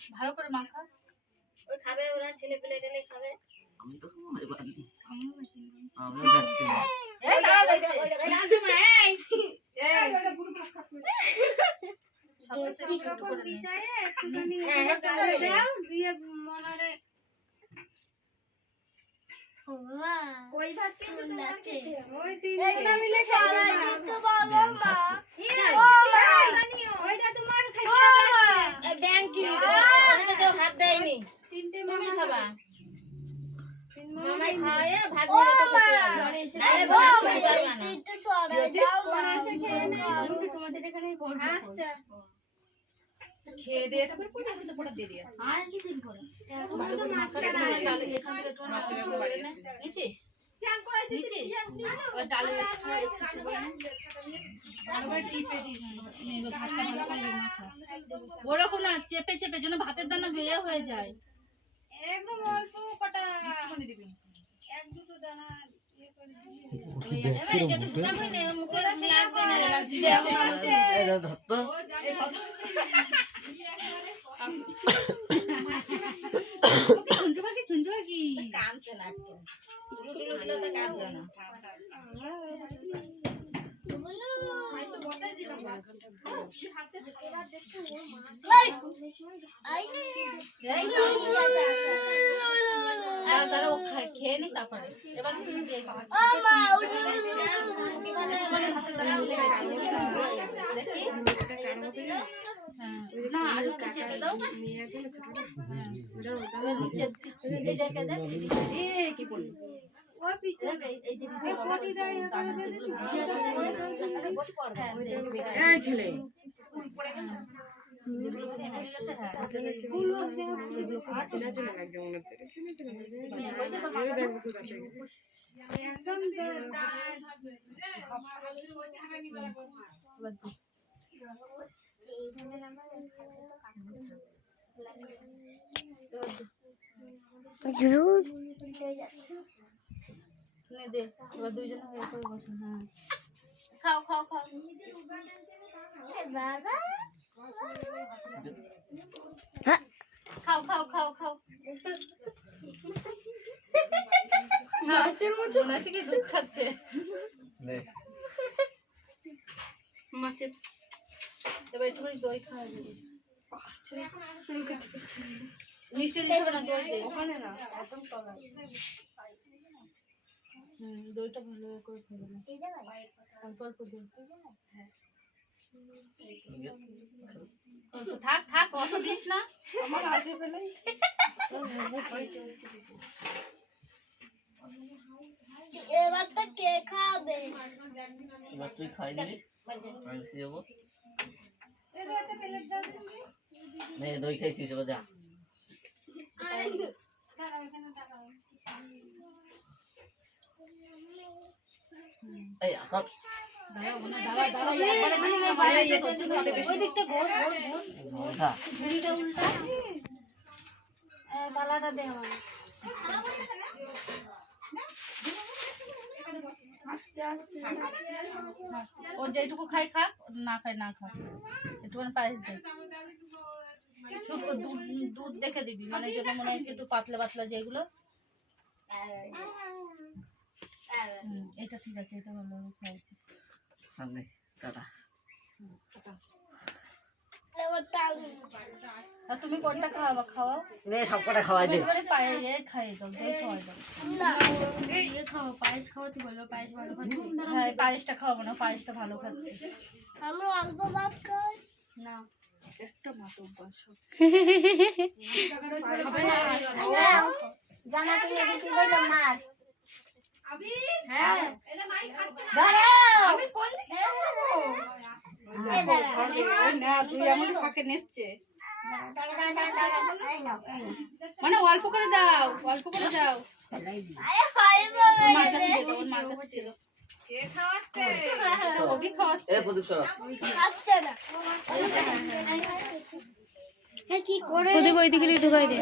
ভালো করে মাখা। ওই খাবে ওরা ছেলে পেলে টেলে খাবে। আমি তো এবার আমি যাচ্ছি না। এই দাঁড়া ওই রাজু মা এই সব ছোট করে পিছায় একটুখানি গালে দাও দিয়ে মনারে বাবা কই ভাত কে আছে ওই তিন এটা মিলে সরাই দিতে বলো মা ওইটা তোমার খাইতে ব্যাংকি ওটা তো হাত দেয়নি তিনটে তুমি খাবা মামাই খাওয়া ভাগ নিয়ে তো খেতে হবে নালে ভাত খেতে পারবে না এটা সরাই দাও কোন এসে খেয়ে নে আমি তো তোমাদের এখানেই করব। আচ্ছা খেয়ে দিয়ে তারপর পুরো কিন্তু পুরো দিয়ে দিও আর কি দিন করে ভালো করে মাখা ডালে এখান থেকে তোমার মাছটা করে নে নিচিস নিচিস ওই ডালে কিছু করে নে আবার টিপে দিস মেয়ে ভাতটা ভালো করে মাখা ওরকম না চেপে চেপে যেন ভাতের দানা গিয়ে হয়ে যায়। একদম অল্প কটা একটুখানি দিবি এক দুটো দানা ইয়ে করে এবারে যেটা দুটা হয় না মুখে লাগবে না এটা ধরতো ছুঁচু কি কামছে না একটু টুলু দিলে তো কামছে না তারা ও খেয়ে নি তারপরে এবার তুমি দিয়ে দেখি না আর একটু চেপে দাও কি করলি ও পিছে এই যে কোটিটা ইয়ে করে দে এই ছেলে একদম দে এবার দুইজন হয়ে করে বসে হ্যাঁ খাও খাও খাও বাবা খাও খাও খাও খাও মাছের মতো নাচে কি দুধ খাচ্ছে নে মাছের এবার একটু দই খাওয়া যাবে মিষ্টি দিতে হবে না দই দে ওখানে না একদম টক দইটা ভালো করে খাবে না অল্প অল্প দই থাক থাক অত দিস না আমার হাতে ফেলে এবার তো কে খাবে এবার তুই খাই দিবি আমি বেশি যাবো নে দই খাইছিস এবার যা এই আকাশ খা বালাটা দে আমার ও যেটুকু খাই খাক না খাই না খাক একটুখানি পায়েস দে শুধু দুধ দেখে দিবি মানে যেটা মনে হয় একটু পাতলা পাতলা যেগুলো এটা ঠিক আছে এটা ভালো খাইছিস সামনে টাটা আর তুমি কোনটা খাওয়াবা খাওয়াও নে সব কটা খাওয়াই দে এবারে পায়ে খাইয়ে দাও দই খাওয়াই দাও ইয়ে খাও পায়েস খাওয়াতে বলো পায়েস ভালো খাচ্ছে হ্যাঁ পায়েসটা খাওয়াবো না পায়েসটা ভালো খাচ্ছে আমি অল্প ভাত খাই না একটা মাত্র অভ্যাস জানা তুমি কি বললো মার হ্যাঁ দাঁড়াও আমি কোন দিকে না তুই আমার ফাঁকে নেচ্ছে মানে অল্প করে দাও অল্প করে দাও আরে হয় বাবা ওর মার কাছে দিও, ওর মার কাছে ছিল কে খাওয়াচ্ছে ওকে খাওয়াচ্ছে এ প্রদীপ সরা খাচ্ছে না কি করে প্রদীপ ওইদিকে ঢুকাই দে।